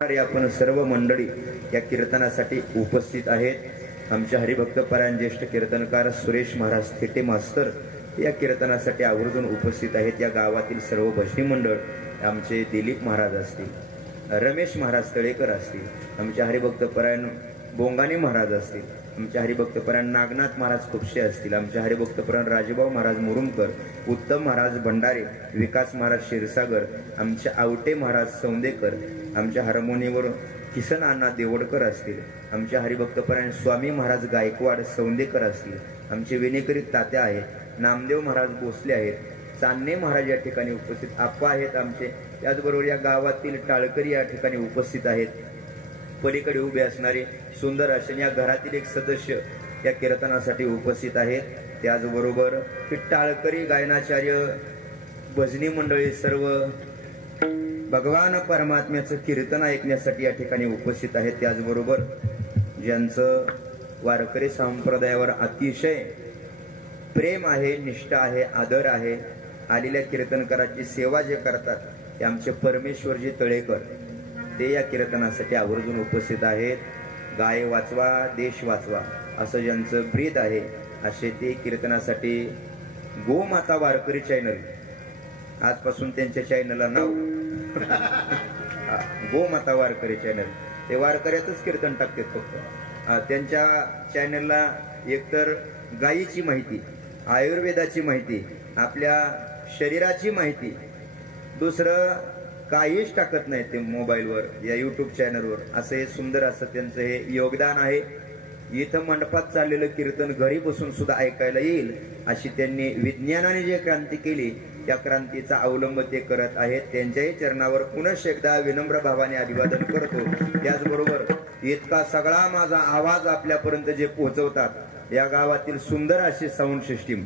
आपण सर्व मंडळी या कीर्तनासाठी उपस्थित आहेत। आमचे हरिभक्त परायण ज्येष्ठ कीर्तनकार सुरेश महाराज थिटे मास्तर या कीर्तनासाठी आवर्जून उपस्थित आहेत। या गावातील सर्व भजनी मंडळ आमचे दिलीप महाराज असतील, रमेश महाराज तळेकर असतील, आमचे हरिभक्त परायण बोंगाने महाराज असतील, आमचे हरिभक्त परायण नागनाथ महाराज खुपशे असतील, आमचे हरिभक्त परायण राजभाऊ महाराज मुरुमकर, उत्तम महाराज भंडारे, विकास महाराज क्षीरसागर, आमचे आवटे महाराज सौंदेकर, आमच्या हार्मोनियमवर किसन अण्णा देवडकर असतील, आमचे हरिभक्त परायण स्वामी महाराज गायकवाड सौंदेकर असतील, आमचे विनेकरी तात्या आहेत, नामदेव महाराज भोसले आहेत, चांदणे महाराज या ठिकाणी उपस्थित आप्पा आहेत आमचे। त्याचबरोबर या गावातील टाळकरी या ठिकाणी उपस्थित आहेत। पलीकडे उभे असणारे सुंदर असे या घरातील एक सदस्य या कीर्तनासाठी उपस्थित आहेत। त्याचबरोबर टाळकरी गायनाचार्य भजनी मंडळी सर्व भगवान परमात्म्याचं कीर्तन ऐकण्यासाठी या ठिकाणी उपस्थित आहेत। त्याचबरोबर ज्यांचं वारकरी संप्रदायावर अतिशय प्रेम आहे, निष्ठा आहे, आदर आहे, आलेल्या कीर्तनकाराची सेवा जे करतात ते आमचे परमेश्वरजी तळेकर, ते या कीर्तनासाठी आवर्जून उपस्थित आहेत। गाय वाचवा देश वाचवा असं ज्यांचं ब्रीद आहे असे ते कीर्तनासाठी गोमाता वारकरी चॅनल, आजपासून त्यांच्या चॅनलला नाव गोमाता वारकरी चॅनल, ते वारकऱ्यातच कीर्तन टाकतात फक्त। त्यांच्या चॅनलला एकतर गायीची माहिती, आयुर्वेदाची माहिती, आपल्या शरीराची माहिती, दुसरं काहीच टाकत नाही ते मोबाईलवर या युट्यूब चॅनलवर। असं हे सुंदर असं त्यांचं हे योगदान आहे। इथं मंडपात चाललेलं कीर्तन घरी बसून सुद्धा ऐकायला येईल अशी त्यांनी विज्ञानाने जे क्रांती केली त्या क्रांतीचा अवलंब ते करत आहेत। त्यांच्याही चरणावर पुनश्च एकदा विनम्र भावाने अभिवादन करतो। त्याचबरोबर इतका सगळा माझा आवाज आपल्यापर्यंत जे पोहोचवतात या गावातील सुंदर अशी sound system,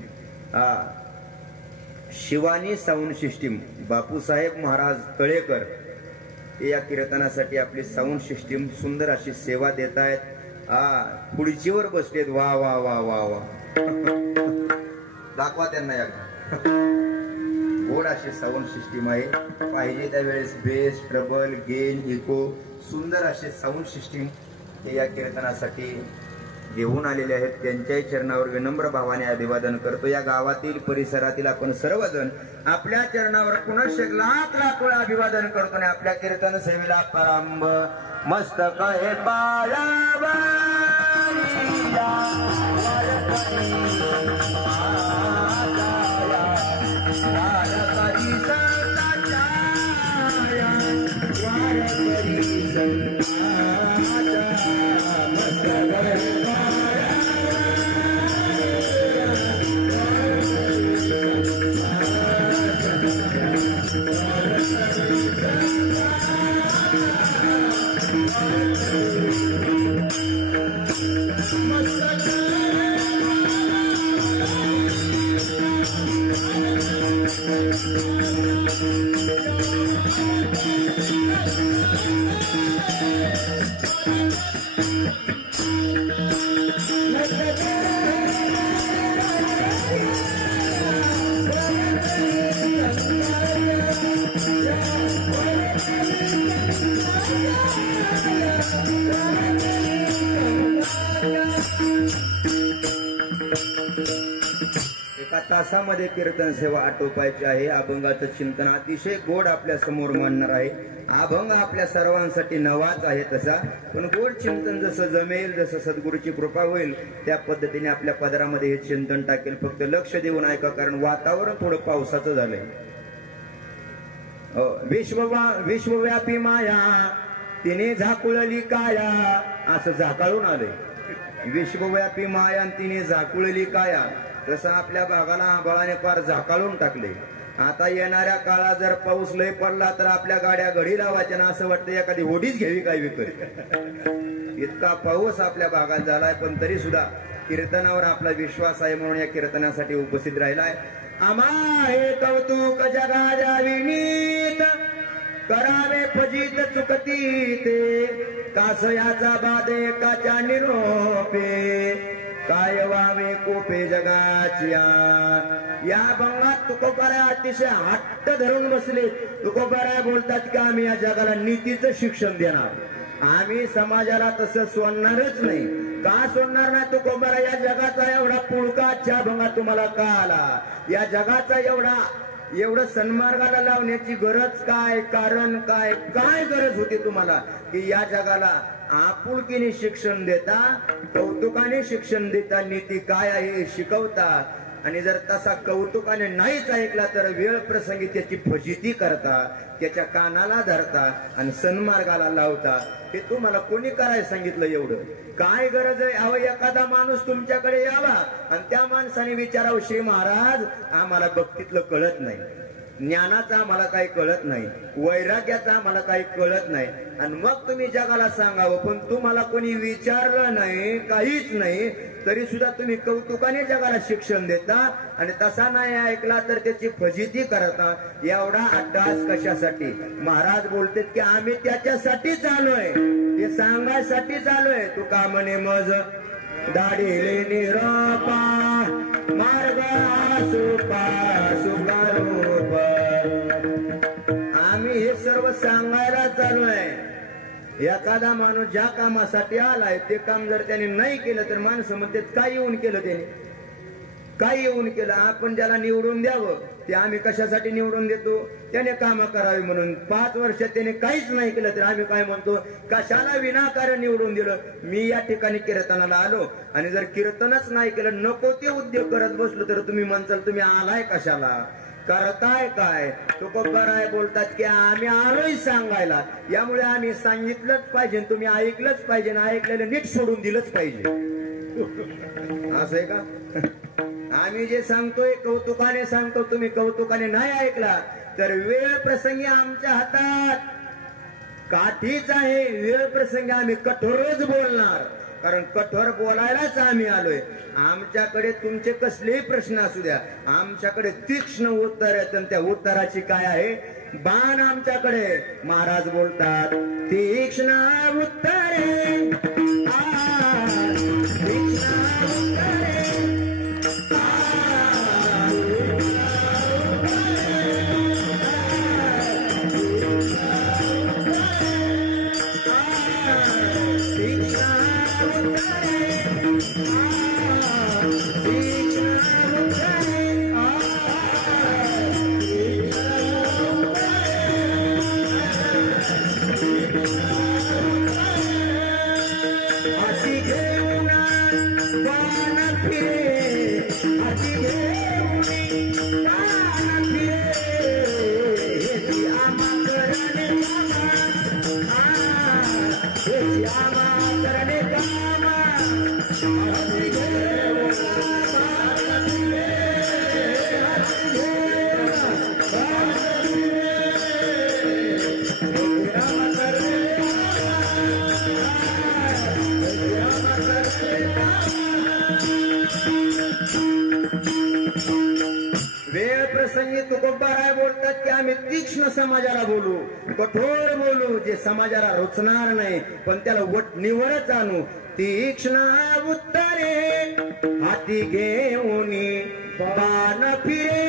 Shivani sound system, Bapusaheb Maharaj Talekar, ते या कीर्तनासाठी आपली साऊंड सिस्टीम सुंदर अशी सेवा देत आहेत। खुर्चीवर बसलेत, वा वा वा वा वा, दाखवा त्यांना एकदा। गोड अशी साऊंड सिस्टीम आहे, पाहिजे त्यावेळेस बेस, ट्रबल, गेन, इको, सुंदर असे साऊंड सिस्टीम ते या कीर्तनासाठी घेऊन आलेले आहेत। त्यांच्याही चरणावर विनम्र भावाने अभिवादन करतो। या गावातील परिसरातील आपण सर्वजण आपल्या चरणावर पुनश्च लाख लाख वेळा अभिवादन करतो आणि आपल्या कीर्तन सेवेला प्रारंभ मस्तक हे बाळाबाईला एका तासामध्ये कीर्तन सेवा आटोपायची आहे। अभंगाचं चिंतन अतिशय गोड आपल्या समोर मांडणार आहे। अभंग आपल्या सर्वांसाठी नवाच आहे तसा, पण गोड चिंतन जसं जमेल, जसं सद्गुरूची कृपा होईल त्या पद्धतीने आपल्या पदरामध्ये हे चिंतन टाकेल। फक्त लक्ष देऊन ऐका, कारण वातावरण थोडं पावसाचं झालंय। विश्वव्यापी माया तिने झाकुळली काया, असं झाकाळून आलंय। विश्वव्यापी माया तिने झाकुळली काया, तसं आपल्या भागाला आभाळाने फार झाकाळून टाकले। आता येणाऱ्या काळात जर पाऊस लय पडला तर आपल्या गाड्या घडी लावायच्या ना असं वाटतं एखादी होडीच घ्यावी काय विकत। इतका पाऊस आपल्या भागात झालाय, पण तरी सुद्धा कीर्तनावर आपला विश्वास आहे म्हणून या कीर्तनासाठी उपस्थित राहिलाय। आम्हा हे कौतुक जगाच्या विनीत करावे फजित चुकती ते, कासयाचा बादे काच्या निरोपे काय वावे कोपे जगाच्या या भंगात तुकोबाराय अतिशय हट्ट धरून बसले. तुकोबाराय बोलतात की आम्ही या जगाला नीतीचं शिक्षण देणार, आम्ही समाजाला तसं सोडणारच नाही. का सोडणार नाही तुकोबाराय? या जगाचा एवढा पुळका भंगात तुम्हाला का आला? या जगाचा एवढं सन्मार्गाला लावण्याची गरज काय? कारण काय? काय गरज होती तुम्हाला की या जगाला आपुलकीने शिक्षण देता, कौतुकाने शिक्षण देता, नीती काय आहे हे शिकवता. आणि जर तसा कौतुकाने नाहीच ऐकला तर वेळ प्रसंगी त्याची फजिती करता, त्याच्या कानाला धरता आणि सन्मार्गाला लावता. हे तुम्हाला कोणी करायला सांगितलं? एवढं काय गरज आहे? अहो एखादा माणूस तुमच्याकडे यावा आणि त्या माणसाने विचारावं, श्री महाराज आम्हाला भक्तीतलं कळत नाही, ज्ञानाचा आम्हाला काही कळत नाही, वैराग्याचा आम्हाला काही कळत नाही, आणि मग तुम्ही जगाला सांगावं. पण तुम्हाला कोणी विचारलं नाही, काहीच नाही, तरी सुद्धा तुम्ही कौतुकाने जगाला शिक्षण देता आणि तसा नाही ऐकला तर त्याची फजिती करता. एवढा अट्टहास कशासाठी? महाराज बोलते की आम्ही त्याच्यासाठीच आलोय, ते सांगायसाठीच आलोय. तू का म्हणे मज दाढीले निरोपा मार्ग सुपा सुखारूप, आम्ही हे सर्व सांगायला चालू आहे. एखादा माणूस ज्या कामासाठी आलाय ते काम जर त्याने नाही केलं तर माणसं म्हणते काय येऊन केलं त्याने, काय येऊन केलं? आपण ज्याला निवडून द्यावं ते आम्ही कशासाठी निवडून देतो? त्याने काम करावी म्हणून. 5 वर्षात त्याने काहीच नाही केलं तर आम्ही काय म्हणतो? कशाला विनाकारण निवडून दिलं? मी या ठिकाणी कीर्तनाला आलो आणि जर कीर्तनच नाही केलं, नको ते उद्योग करत बसलो तर तुम्ही म्हणताल तुम्ही आलाय कशाला, करताय काय? तुकोबाराय बोलतात की आम्ही आलोय सांगायला, यामुळे आम्ही सांगितलंच पाहिजे, तुम्ही ऐकलंच पाहिजे, ऐकलेलं नीट सोडून दिलंच पाहिजे. असं आहे का? आम्ही जे सांगतोय कौतुकाने सांगतो, तुम्ही कौतुकाने नाही ऐकला तर वेळ प्रसंगी आमच्या हातात काठीच आहे. वेळ प्रसंगी आम्ही कठोरच बोलणार, कारण कठोर बोलायलाच आम्ही आलोय. आमच्याकडे तुमचे कसलेही प्रश्न असू द्या, आमच्याकडे तीक्ष्ण उत्तर आहेत, त्या उत्तराची काय आहे? बाण आमच्याकडे. महाराज बोलतात तीक्ष्ण उत्तरे, तीक्ष्ण उत्तरे, वेळ प्रसंगी तुकोबाराय बोलतात की आम्ही तीक्ष्ण समाजाला बोलू, कठोर बोलू, जे समाजाला रुचणार नाही पण त्याला वटणीवरच आणू. तीक्ष्ण उत्तरे हाती घेऊन बाण फिरे,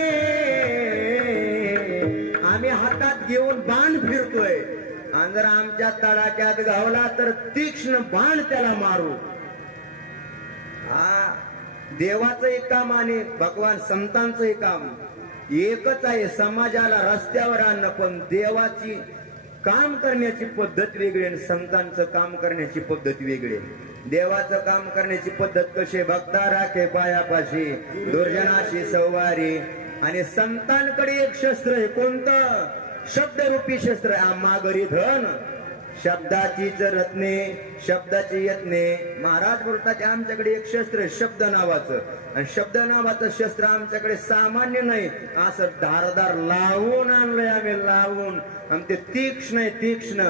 आम्ही हातात घेऊन बाण फिरतोय आणि जर आमच्या तडाख्यात गावला तर तीक्ष्ण बाण त्याला मारू. हा देवाचं एक काम आणि भगवान संतांचं एक काम एकच आहे, समाजाला रस्त्यावर आणणं. पण देवाची काम करण्याची पद्धत वेगळी आणि संतांचं काम करण्याची पद्धत वेगळी. देवाचं काम करण्याची पद्धत कशी? भक्ता राखे पायापाशी, दुर्जनाशी संवारी. आणि संतांकडे एक शस्त्र आहे, कोणतं? शब्दरूपी शस्त्र. आम्हा घरी धन शब्दाचीच रत्ने, शब्दाची यत्ने. महाराज बोलतात आमच्याकडे एक शस्त्र शब्द नावाचं, आणि शब्द नावाचं शस्त्र आमच्याकडे सामान्य नाही, असं धारदार लावून आणलंय आम्ही, लावून. आणि ते तीक्ष्ण आहे, तीक्ष्ण.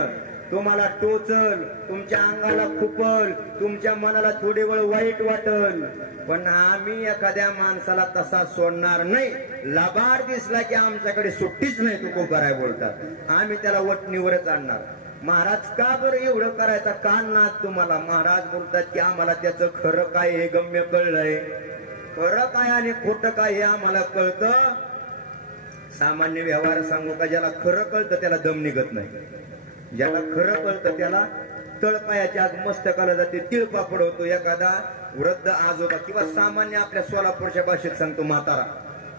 तुम्हाला टोचल, तुमच्या अंगाला खुपल, तुमच्या मनाला थोडी वेळ वाईट वाटल, पण आम्ही एखाद्या माणसाला तसा सोडणार नाही. लबाड दिसला की आमच्याकडे सुट्टीच नाही. तुकोबाराय बोलतात आम्ही त्याला वटणीवरच आणणार. महाराज का बरं एवढं करायचा कान नाच तुम्हाला? महाराज बोलतात की आम्हाला त्याचं खरं काय हे गम्य कळलंय, खरं काय आणि खोटं काय हे आम्हाला कळतं. सामान्य व्यवहार सांगू का, ज्याला खरं कळतं त्याला दम निघत नाही, ज्याला खरं कळतं त्याला तळपायाच्या आग मस्तकाला जाते, तिळपापड होतो. एखादा वृद्ध आजोबा किंवा सामान्य आपल्या सोलापूरच्या भाषेत सांगतो म्हातारा,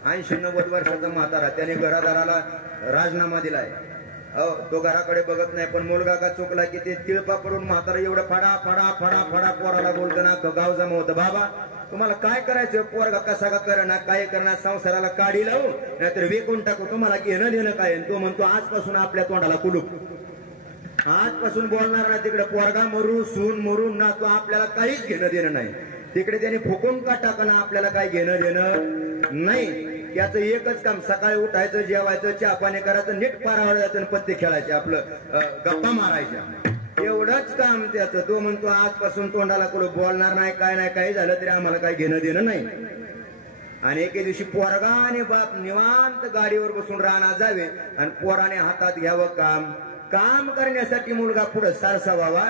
80-90 वर्षाचा म्हातारा, त्याने घरादाराला राजीनामा दिलाय. तो घराकडे बघत नाही, पण मुलगा का चुकला की ते तिळपापडून म्हातारा एवढं फडा फडा फडा फडा पोराला बोलतो ना, गाव जमा होतं. बाबा तुम्हाला काय करायचं, पोरगा कसा का करणार, काय करणार, संसाराला काढी लावू नाहीतर वेकून टाकू, तुम्हाला घेणं देणं काय? तो म्हणतो आजपासून आपल्या तोंडाला कुलूप, आजपासून बोलणार ना तिकडे पोरगा मरू सून मरून ना, तो आपल्याला काहीच घेणं देणं नाही. तिकडे त्याने फुकून का टाकणं, आपल्याला काय घेणं देणं नाही. त्याचं एकच काम, सकाळी उठायचं, जेवायचं, चहा पाणी करायचं, नीट पारावर जायचं, पत्ते खेळायचे, आपलं गप्पा मारायच्या, एवढंच काम त्याचं. तो म्हणतो आजपासून तोंडाला कुठं बोलणार नाही, काय नाही, काही झालं तरी आम्हाला काही घेणं देणं नाही. आणि एके दिवशी पोरगा आणि बाप निवांत गाडीवर बसून राहणार जावे आणि पोराने हातात घ्यावं काम. काम करण्यासाठी मुलगा पुढे सारसा व्हावा,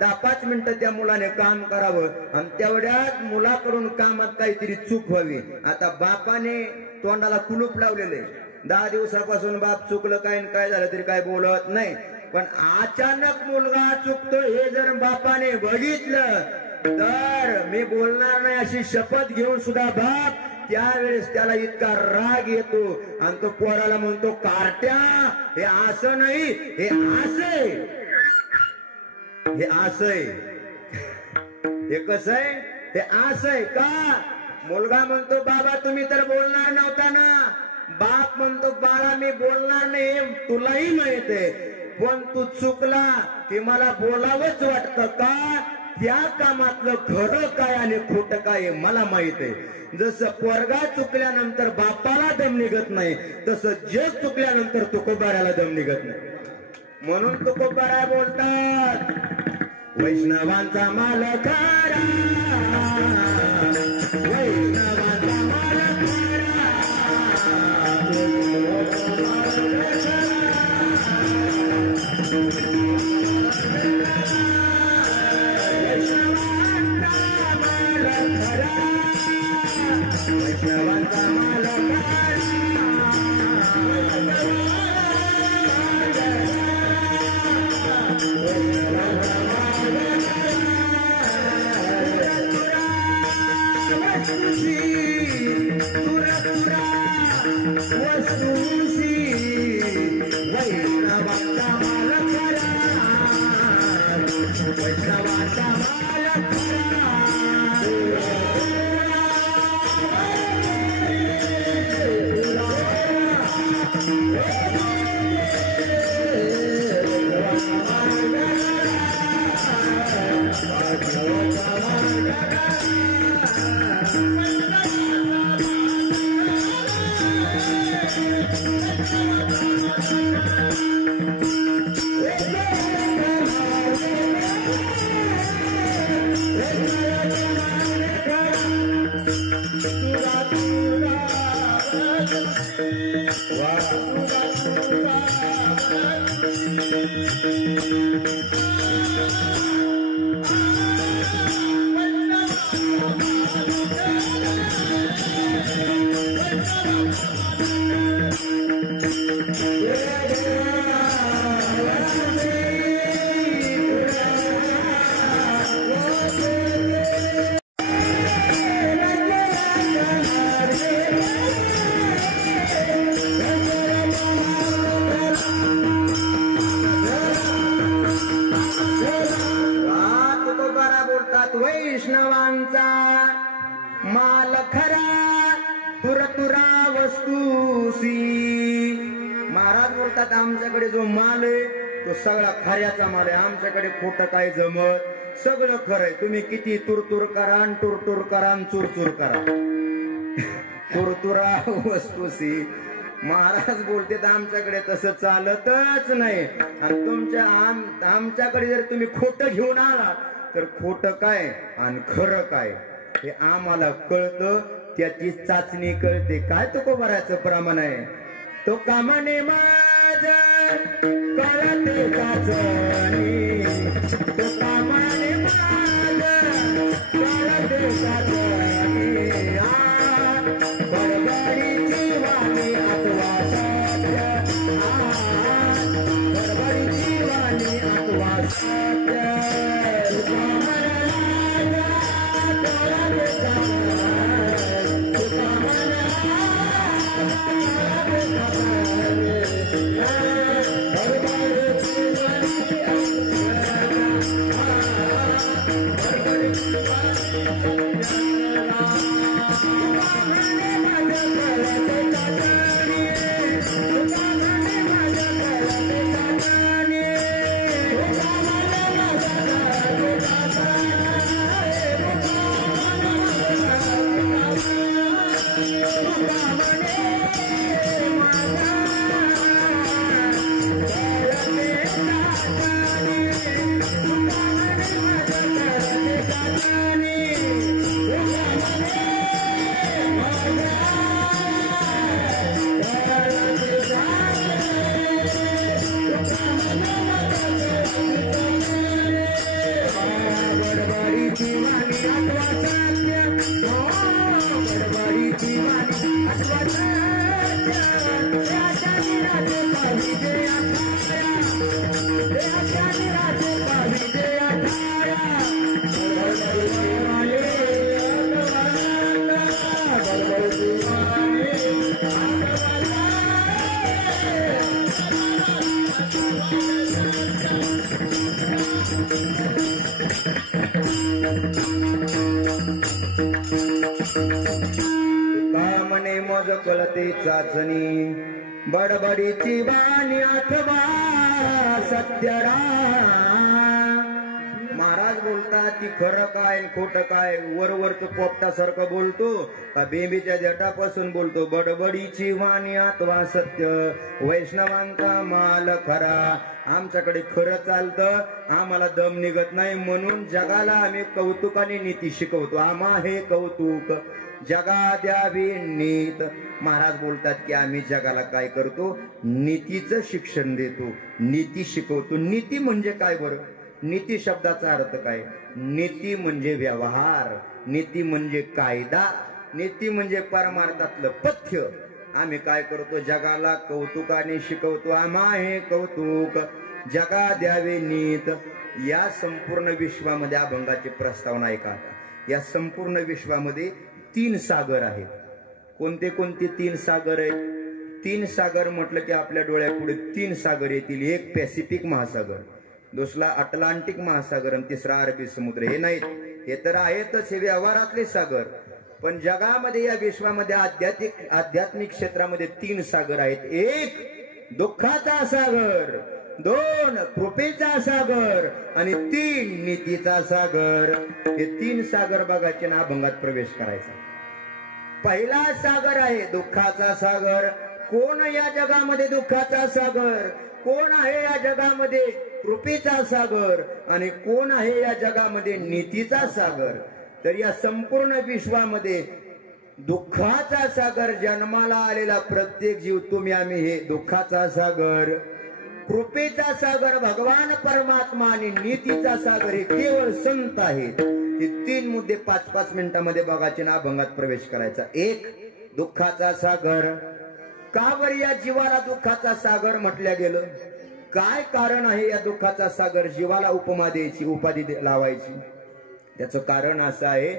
10-5 मिनिटं त्या मुलाने काम करावं आणि तेवढ्याच मुलाकडून कामात काहीतरी चूक व्हावी. आता बापाने तोंडाला कुलूप लावलेले, 10 दिवसापासून बाप चुकलं काय झालं तरी काय बोलत नाही. पण अचानक मुलगा चुकतो हे जर बापाने बघितलं तर मी बोलणार नाही अशी शपथ घेऊन सुद्धा बाप त्यावेळेस त्याला इतका राग येतो आणि तो पोराला म्हणतो, कार्ट्या हे असं नाही, हे असंय, हे असंय, हे कसंय, हे असंय का? मुलगा म्हणतो बाबा तुम्ही तर बोलणार नव्हता ना. बाप म्हणतो बाळा मी बोलणार नाही, तुलाही माहित आहे, पण तू चुकला की मला बोलावंच वाटतं का? त्या कामातलं खरं काय आणि खोटं काय मला माहित आहे. जसं पोरगा चुकल्यानंतर बापाला दम निघत नाही, तसं जग चुकल्यानंतर तुकोबाऱ्याला दम निघत नाही. म्हणून तुकोबारा बोलतात, वैष्णवांचा माल खरा, वैष्णवांचा माल खरा, वैष्णवांचा माल वैष्णवांचा माल खरा, तुरतुरा वस्तूसी. महाराज बोलतात आमच्याकडे जो माल आहे तो सगळा खऱ्याचा माल आहे, आमच्याकडे खोटं काय जमत, सगळं खरंय. तुम्ही किती तुरतुर करा, टुरटुर करा, चुरचुर करा, तुरतुरा वस्तूसी. महाराज बोलते आमच्याकडे तसं चालतच नाही. आणि तुमच्या आमच्याकडे जर तुम्ही खोटं घेऊन आला तर खोटं काय आणि खरं काय हे आम्हाला कळतं, त्याची चाचणी कळते. काय तुकोबाराचं प्रमाण आहे, तो कामाने माझ माझ कळते चाचणी तुका म्हणे माझ कळते चाचणी बडबडीची वाणी अथवा सत्य बडबडीची वाणी अथवा सत्य तुका म्हणे म्हणे मज कळते चाचणी बडबडीची वाणी अथवा सत्यरा महाराज बोलतात की खरं काय खोटं काय वरवरच पोपटासारखं बोलतो का बेंबीच्या देठापासून बोलतो बडबडीची वाणी अथवा सत्य वैष्णवांचा माल खरा आमच्याकडे खरं चालतं आम्हाला दम निघत नाही म्हणून जगाला आम्ही कौतुकाने नीती शिकवतो आम्हा हे कौतुक जगा द्यावी नीत महाराज बोलतात की आम्ही जगाला काय करतो नीतीचं शिक्षण देतो नीती शिकवतो नीती म्हणजे काय बरं नीती शब्दाचा अर्थ काय नीती म्हणजे व्यवहार नीती म्हणजे कायदा नीती म्हणजे परमार्थातलं पथ्य आम्ही काय करतो जगाला कौतुकाने शिकवतो आम्हा हे कौतुक जगा द्यावे नीत या संपूर्ण विश्वामध्ये अभंगाची प्रस्तावना ऐका या संपूर्ण विश्वामध्ये 3 सागर आहेत कोणते कोणते 3 सागर आहेत 3 सागर म्हटलं की आपल्या डोळ्यापुढे 3 सागर येतील एक पॅसिफिक महासागर दुसरा अटलांटिक महासागर आणि तिसरा अरबी समुद्र हे नाहीत हे तर आहेतच हे व्यवहारातले सागर पण जगामध्ये या विश्वामध्ये आध्यात्मिक क्षेत्रामध्ये 3 सागर आहेत एक दुःखाचा सागर 2 कृपेचा सागर आणि 3 नीतीचा सागर हे 3 सागर बघायचे ना अभंगात प्रवेश करायचा पहिला सागर आहे दुःखाचा सागर कोण या जगामध्ये दुःखाचा सागर कोण आहे या जगामध्ये कृपेचा सागर आणि कोण आहे या जगामध्ये नीतीचा सागर तर या संपूर्ण विश्वामध्ये दुःखाचा सागर जन्माला आलेला प्रत्येक जीव तुम्ही आम्ही हे दुःखाचा सागर कृपेचा सागर भगवान परमात्मा आणि नीतीचा सागर हे केवळ संत आहेत हे 3 मुद्दे 5-5 मिनिटांमध्ये बघायचे ना अभंगात प्रवेश करायचा एक दुःखाचा सागर का बरं या जीवाला दुःखाचा सागर म्हटल्या गेलं काय कारण आहे या दुःखाचा सागर जीवाला उपमा द्यायची उपाधी लावायची त्याचं कारण असं आहे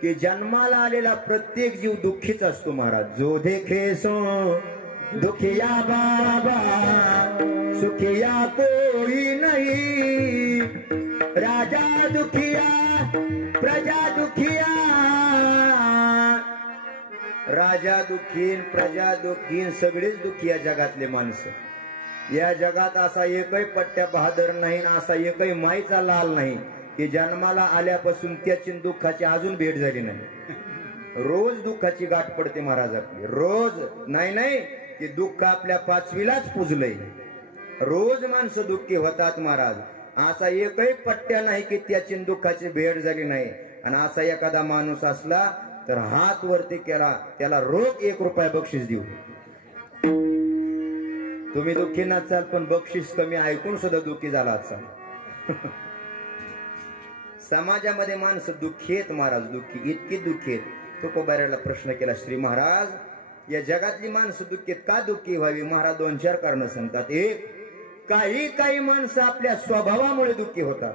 की जन्माला आलेला प्रत्येक जीव दुःखीच असतो महाराज जो देखे सो दुखिया बाबा सुखिया कोई नहीं राजा दुखिया प्रजा दुखिया राजा दुःखीन प्रजा दुःखीन सगळेच दुःखी या जगातले माणसं या जगात असा एकही पट्ट्या बहादर नाही असा एकही माईचा लाल नाही की जन्माला आल्यापासून त्याची दुःखाची अजून भेट झाली नाही रोज दुःखाची गाठ पडते महाराज आपली रोज नाही की दुःख आपल्या 5वीलाच पुजलंय रोज माणसं दुःखी होतात महाराज असा एकही पट्ट्या नाही की त्याची दुःखाची भेट झाली नाही आणि असा एखादा माणूस असला तर हात वरती केला त्याला रोज 1 रुपया बक्षीस देऊ तुम्ही दुःखी नसाल पण बक्षीस कमी ऐकून सुद्धा दुःखी झाला असाल. समाजामध्ये माणसं दुःखी आहेत महाराज, दुःखी, इतकी दुःखी आहेत. तुकोबाऱ्याला प्रश्न केला, श्री महाराज या जगातली माणसं दुःखी आहेत, का दुःखी व्हावी? महाराज 2-4 कारण सांगतात. एक, काही माणसं आपल्या स्वभावामुळे दुःखी होतात,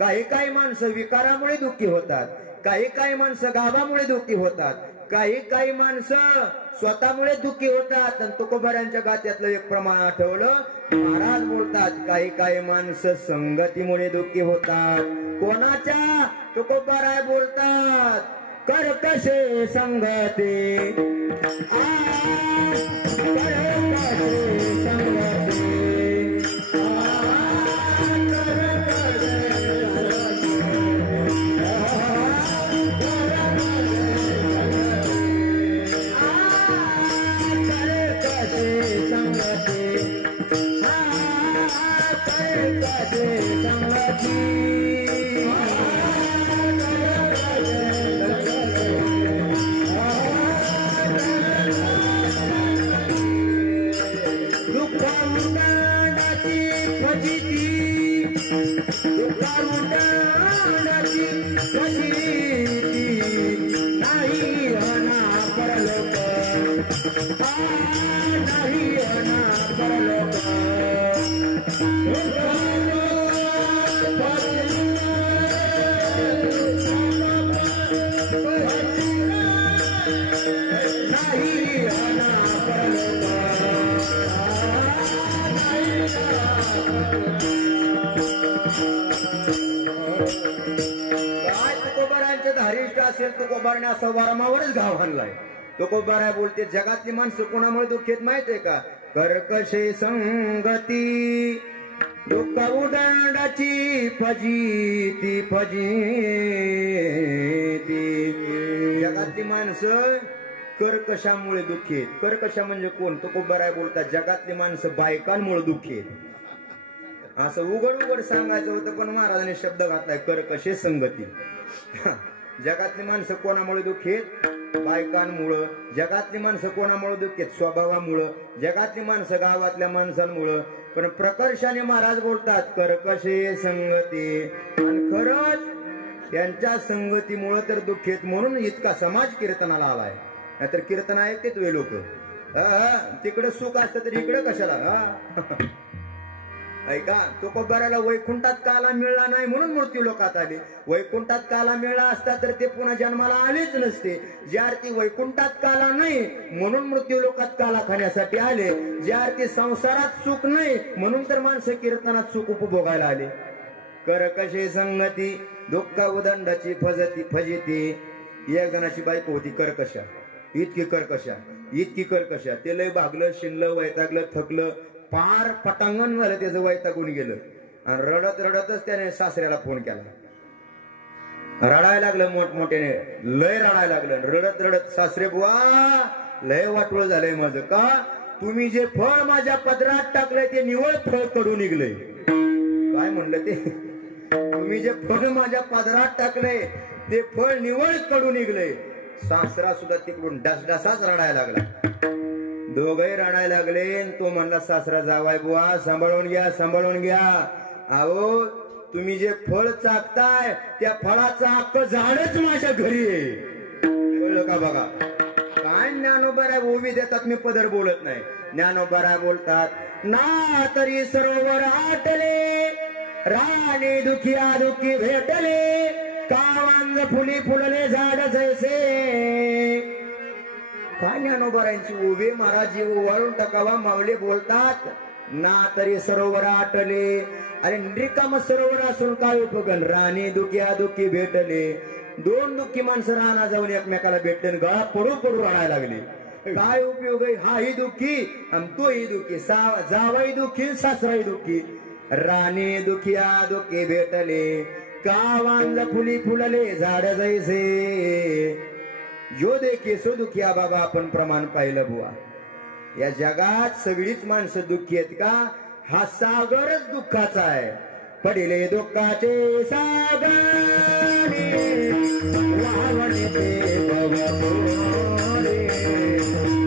काही माणसं विकारामुळे दुःखी होतात, काही माणसं गावामुळे दुःखी होतात, काही माणसं स्वतःमुळे दुःखी होतात. आणि तुकोबाऱ्यांच्या गात्यातलं एक प्रमाण आठवलं. महाराज बोलतात काही माणसं संगतीमुळे दुःखी होतात. कोणाच्या? तुकोबाराय बोलतात कर कसे संगती, तुकोबाराने असा वारमावरच घाव हाणलाय. तुकोबारा बोलते जगातली माणसं कोणामुळे दुःखी आहेत माहितीये का? कर्कशे संगती दुःख उदांडाची फजिती. जगातली माणसं कर्कशामुळे दुःखी आहेत. कर्कशा म्हणजे कोण? तुकोबारा बोलतात जगातली माणसं बायकांमुळे दुःखी आहेत. असं उघड सांगायचं होतं पण महाराजांनी शब्द घातलाय कर्कशे संगती. जगातली माणसं कोणामुळे दुःखी आहेत? बायकांमुळं. जगातली माणसं कोणामुळे दुःखी आहेत? स्वभावामुळं. जगातली माणसं गावातल्या माणसांमुळं. पण प्रकर्षाने महाराज बोलतात कर्कशे संगती. आणि खरंच त्यांच्या संगतीमुळं तर दुःखी आहेत म्हणून इतका समाज कीर्तनाला आलाय. नाहीतर कीर्तन ऐकतेच वे लोक. तिकडे सुख असतं तर इकडे कशाला? ऐका, तुकोबाराला वैकुंठात काला मिळला नाही म्हणून मृत्यू लोकात आले. वैकुंठात काला मिळला असता तर ते पुन्हा जन्माला आलेच नसते. ज्या अर्थी वैकुंठात काला नाही म्हणून मृत्यू लोकात काला खाण्यासाठी आले. ज्या अर्थी संसारात सुख नाही म्हणून तर माणसं कीर्तनात सुख उपभोगायला आले. कर्कशे संगती दुःख उदंडाची फजिती. एक जणाची बायको होती कर्कशा, इतकी कर्कशा. ते लय भागलं, शिनलं, वैतागलं, थकलं, पार पटांगण झालं, त्याचं वैतागून गेलं. आणि रडतच त्याने सासऱ्याला फोन केला. रडायला लागलं मोठमोठ्याने, लय रडायला लागलं. रडत सासरे बुवा लय वाटोळ झालंय माझं. का? तुम्ही जे फळ माझ्या पदरात टाकलंय ते निवळ फळ कडू निघलंय. काय म्हणलं ते? तुम्ही जे फळ माझ्या पदरात टाकलंय ते फळ निवळ कडू निघलंय. सासरा सुद्धा तिकडून डसडसाच रडायला लागला. दोघही रडायला लागले. तो म्हणला सासरा जावाय बुवा सांभाळून घ्या. अहो तुम्ही जे फळ चाकताय त्या फळाचं अख्खं झाडच माझ्या घरी आहे. कळलं का? बघा काय ज्ञानोबा उभी देतात. मी पदर बोलत नाही. ज्ञानोबा बोलतात ना तरी सरोवर आटले राणे दुखिया दुखी भेटले कावांज फुली फुलले झाड जैसे. काय ज्ञानोबारांची उभे महाराज जीव वाळून टाकावा. माऊली बोलतात ना तरी सरोवर आटले. अरे रिकाम सरोवर असून काय उपगण? राणी दुखिया दुखी भेटले. दोन दुःखी माणसं राणा जाऊन एकमेकाला भेटले, गळा पडू रडायला लागले. काय उपयोग आहे? हाही दुःखी आणि तोही दुःखी. जावाई दुःखी सासराही दुःखी. राणी दुखिया दुखी भेटले कावांज फुली फुलले झाड जैसे. जो देखे सो दुखिया. बाबा आपण प्रमाण पाहिलं बुवा. या जगात सगळीच माणसं दुःखी आहेत का? हा सागरच दुःखाचा आहे. पडिले दुःखाचे सागर वावणे ते बवपुरे,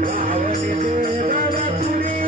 वावणे ते बवपुरे.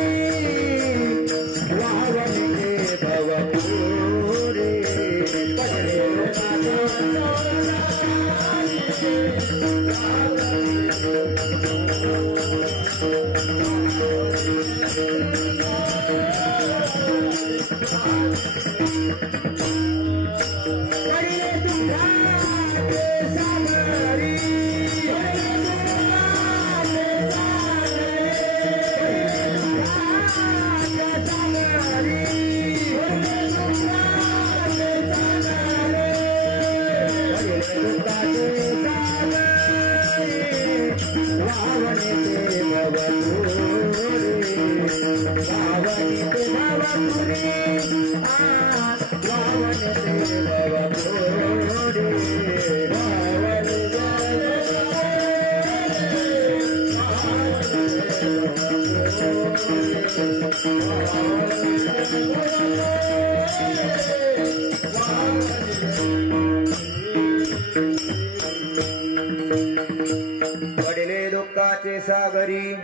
पडले दुःखाचे सागरी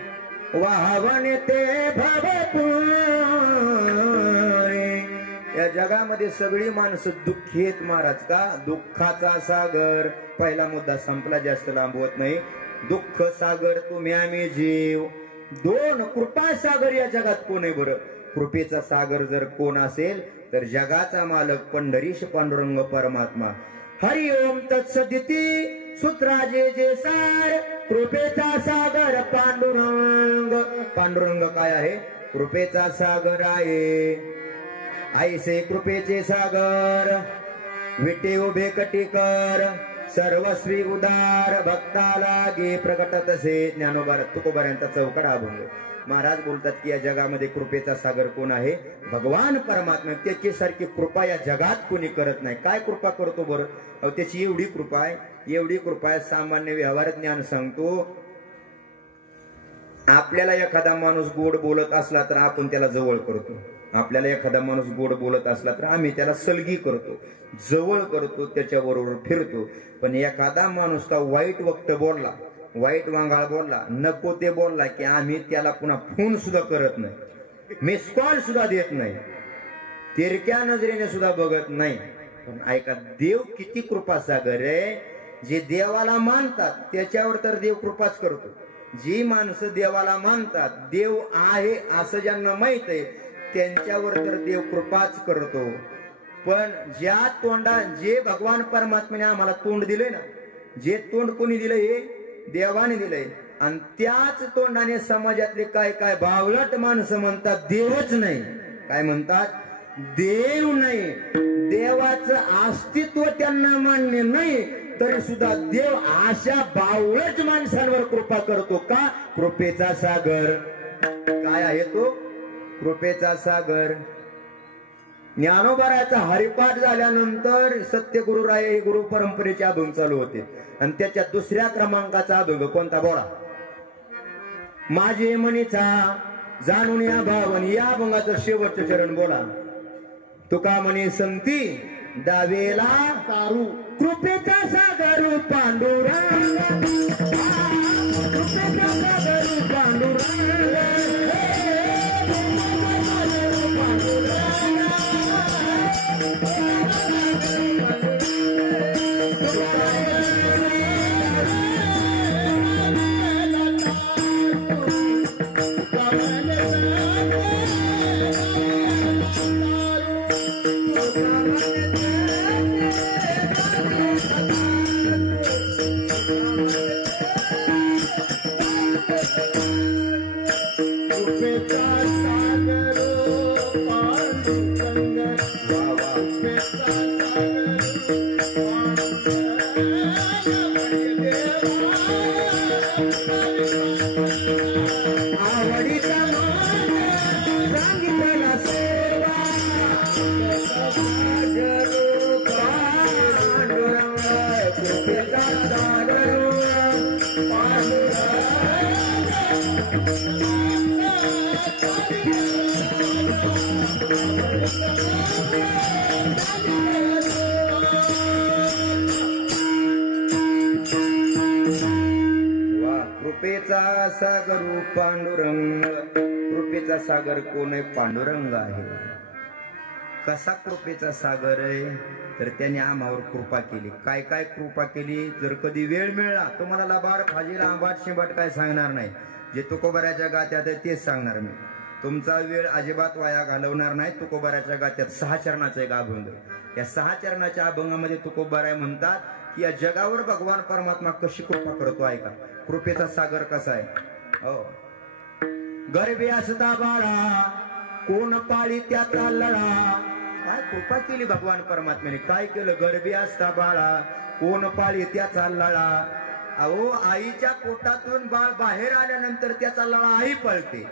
वाहवणे ते भवपुरे। या जगामध्ये सगळी माणसं दुःखी आहेत महाराज का? दुःखाचा सागर पहिला मुद्दा संपला, जास्त लांबवत नाही। दुःख सागर तुम्ही आम्ही जीव, दोन कृपा सागर या जगात कोण आहे बरं? कृपेचा सागर जर कोण असेल तर जगाचा मालक पंढरीश पांडुरंग परमात्मा। हरि ओम तत्सदिती सूत्राजे जे सार, कृपेचा सागर पांडुरंग। पांडुरंग काय आहे? कृपेचा सागर आहे। ऐसे कृपेचे सागर विटे उभे कटिकर, सर्वस्वी उदार भक्ताला गे प्रकट तसे। ज्ञानोबा तुकोबारांचा चौकड अभंग। महाराज बोलतात की या जगामध्ये कृपेचा सागर कोण आहे? भगवान परमात्मा। त्याची सारखी कृपा या जगात कोणी करत नाही। काय कृपा करतो बरं? त्याची एवढी कृपा आहे, एवढी कृपा आहे। सामान्य व्यवहार ज्ञान सांगतो, आपल्याला एखादा माणूस गोड बोलत असला तर आपण त्याला जवळ करतो। आपल्याला एखादा माणूस गोड बोलत असला तर आम्ही त्याला सलगी करतो, जवळ करतो, त्याच्याबरोबर फिरतो। पण एखादा माणूस का वाईट वक्त बोलला, वाईट वांगाळ बोलला, नको ते बोलला की आम्ही त्याला पुन्हा फोन सुद्धा करत नाही, मिस कॉल सुद्धा देत नाही, तिरक्या नजरेने सुद्धा बघत नाही। पण ऐका, देव किती कृपा सागर आहे। जे देवाला मानतात त्याच्यावर तर देव कृपाच करतो। जी माणसं देवाला मानतात, देव आहे असं ज्यांना माहित आहे त्यांच्यावर तर देव कृपाच करतो। पण ज्या तोंडा, जे भगवान परमात्म्याने आम्हाला तोंड दिलंय ना, जे तोंड कोणी दिलंय? हे देवाने दिलंय। आणि त्याच तोंडाने समाजातले काय काय बावलट माणसं म्हणतात देवच नाही। काय म्हणतात? देव नाही। देवाचं अस्तित्व त्यांना मान्य नाही तरी सुद्धा देव अशा बावळट माणसांवर कृपा करतो का? कृपेचा सागर। काय आहे तो? कृपेचा सागर। ज्ञानोबाराचा हरिपाठ झाल्यानंतर सत्यगुरुराय हे गुरु परंपरेचे अभंग चालू होते आणि त्याच्या दुसऱ्या क्रमांकाचा अभंग कोणता? बोला. माझे मनीचा जाणून या भावन, या अभंगाचं शेवटचं चरण बोला. तुका म्हणे संती दावेला तारू, कृपेचा सागर पांडुरंग, कृपेचा सागर पांडुरंग, कृपेचा सागर पांडुरंग. कृपेचा सागर कोण आहे? पांडुरंग आहे. कसा कृपेचा सागर आहे तर त्याने आम्हावर कृपा केली. काय काय कृपा केली. जर कधी वेळ मिळाला तुम्हाला लबाड फाजील आंबाट शिंबाट काय सांगणार नाही. जे तुकोबाराच्या गात्यात आहे तेच सांगणार मी. तुमचा वेळ अजिबात वाया घालवणार नाही. तुकोबाराच्या गात्यात 6 चरणाचा एक अभंग. या 6 चरणाच्या अभंगामध्ये तुकोबाराय म्हणतात की या जगावर भगवान परमात्मा कशी कृपा करतो. ऐका कृपेचा सागर कसा आहे. हो, गर्भे असता बाळा कोण पाळी त्याचा लढा. काय कृपा केली भगवान परमात्म्याने. काय केलं. गर्भे असता बाळा कोण पाळी त्याचा लढा. अहो, आईच्या पोटातून बाळ बाहेर आल्यानंतर त्याचा लढा आई पळते,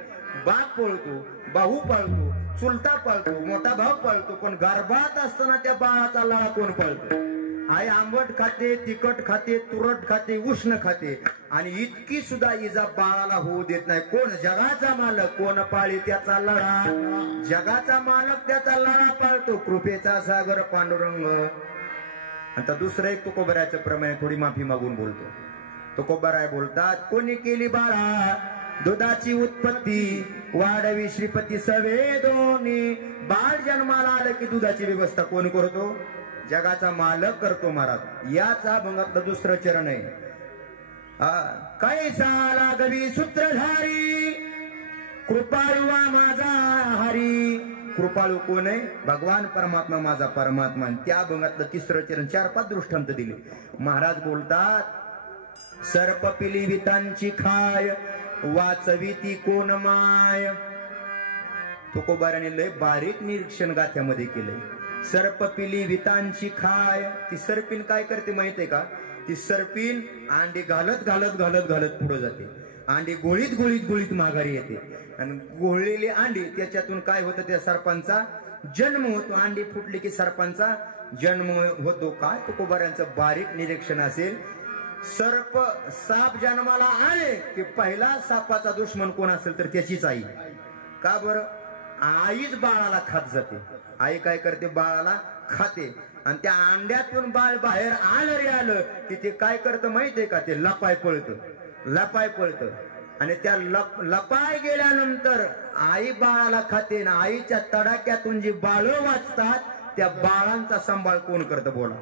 बाप पळतो, भाऊ पळतो, चुलता पळतो, मोठा भाऊ पळतो. पण गर्भात असताना त्या बाळाचा लढा कोण पळतो. आई आंबट खाते, तिखट खाते, तुरट खाते, उष्ण खाते आणि इतकी सुद्धा इजा बाळाला होऊ देत नाही. कोण. जगाचा मालक. कोण पाळी त्याचा लढा. जगाचा मालक त्याचा लढा पाळतो. कृपेचा सागर पांडुरंग. आता दुसरं एक तुकोबारायचं प्रमेय. थोडी माफी मागून बोलतो. तुकोबाराय बोलतात कोणी केली बाळा दुधाची उत्पत्ती वाढवी श्रीपती सवे दोन्ही. बाळ जन्माला आलं की दुधाची व्यवस्था कोण करतो. जगाचा मालक करतो महाराज. याचा अभंगातलं दुसरं चरण आहे. कैसा लागवी सूत्रधारी कृपाळू माझा हरी. कृपाळू कोण आहे. भगवान परमात्मा माझा परमात्मा. त्या अभंगातलं तिसरं चरण 4-5 दृष्टांत दिले. महाराज बोलतात सर्प पिली वितांची खाय वाचवी ती कोण माय. तुकोबाराने लय बारीक निरीक्षण गाथ्यामध्ये केलंय. सर्प पिली वितांची खाय. ती सर्पिन काय करते माहितीये का. ती सर्पिन अंडी घालत घालत घालत घालत पुढे जाते. अंडी गोळीत गोळीत गोळीत माघारी येते आणि गोळलेली अंडी त्याच्यातून काय होतं. त्या सर्पांचा जन्म होतो. अंडी फुटली की सर्पांचा जन्म होतो. काय तुकोबारांचं बारीक निरीक्षण असेल. सर्प साप जन्माला आले की पहिला सापाचा दुश्मन कोण असेल तर त्याचीच आई. का बरं. आईच बाळाला खात जाते. आई काय करते बाळाला खाते आणि त्या अंड्यातून बाळ बाहेर आलं रे आलं की ते काय करतं माहितीये का. ते लपाय पळतं. लपाय पळतं आणि त्या लपाय गेल्यानंतर आई बाळाला खाते ना. आईच्या तडाक्यातून जी बाळं वाचतात त्या बाळांचा सांभाळ कोण करतं बोला.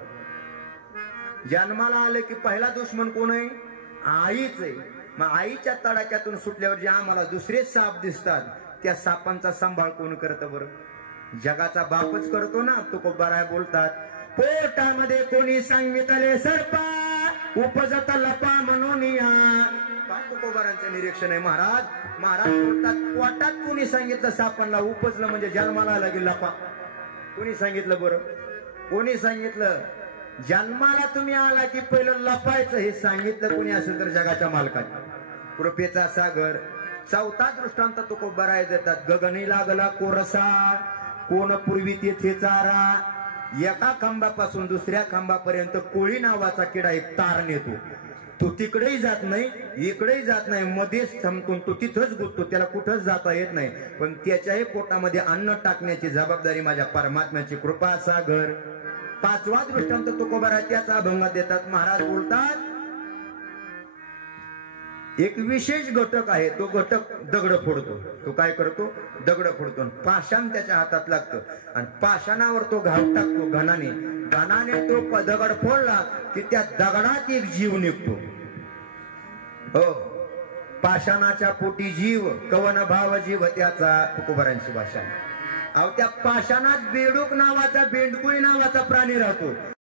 जन्माला आले की पहिला दुश्मन कोण आहे. आईच आहे. मग आईच्या तडाक्यातून सुटल्यावर जे आम्हाला दुसरे साप दिसतात त्या सापांचा सांभाळ कोण करतं बरं. जगाचा बापच करतो ना. तुकोबाराय बोलतात पोटामध्ये कोणी सांगितले सर्पा उपजता लपा म्हणून या. काय तुकोबारांचं निरीक्षण आहे महाराज. महाराज बोलतात पोटात कोणी सांगितलं सापांना उपजलं म्हणजे जन्माला आलं की लपा. कोणी सांगितलं बरं. कोणी सांगितलं. जन्माला तुम्ही आला की पहिलं लपायचं हे सांगितलं कोणी असेल तर जगाच्या मालकाने. कृपेचा सागर. चौथा दृष्टांत तुकोबाराय देतात. गगनी लागला कोरसा कोण पूर्वी तेथे चारा. एका खांबापासून दुसऱ्या खांबापर्यंत कोळी नावाचा किडा एक तार नेतो. तो तिकडेही जात नाही इकडेही जात नाही. मध्येच थांबतो. तो तिथंच गुंततो. त्याला कुठंच जाता येत नाही. पण त्याच्याही पोटामध्ये अन्न टाकण्याची जबाबदारी माझ्या परमात्म्याची. कृपा सागर. 5वा दृष्टांत तुकोबाराय त्याचा अभंगात देतात. महाराज बोलतात एक विशेष घटक आहे. तो घटक दगड फोडतो. तो काय करतो. दगड फोडतो. पाषाण त्याच्या हातात लागतं आणि पाषाणावर तो घाव टाकतो घणाने. घणाने तो दगड फोडला की त्या दगडात एक जीव निघतो. हो, पाषाणाच्या पोटी जीव कवन भाव जीव त्याचा. तुकोबारांची भाषा. अहो, त्या पाषाणात बेडूक नावाचा बेंडकुळी नावाचा प्राणी राहतो.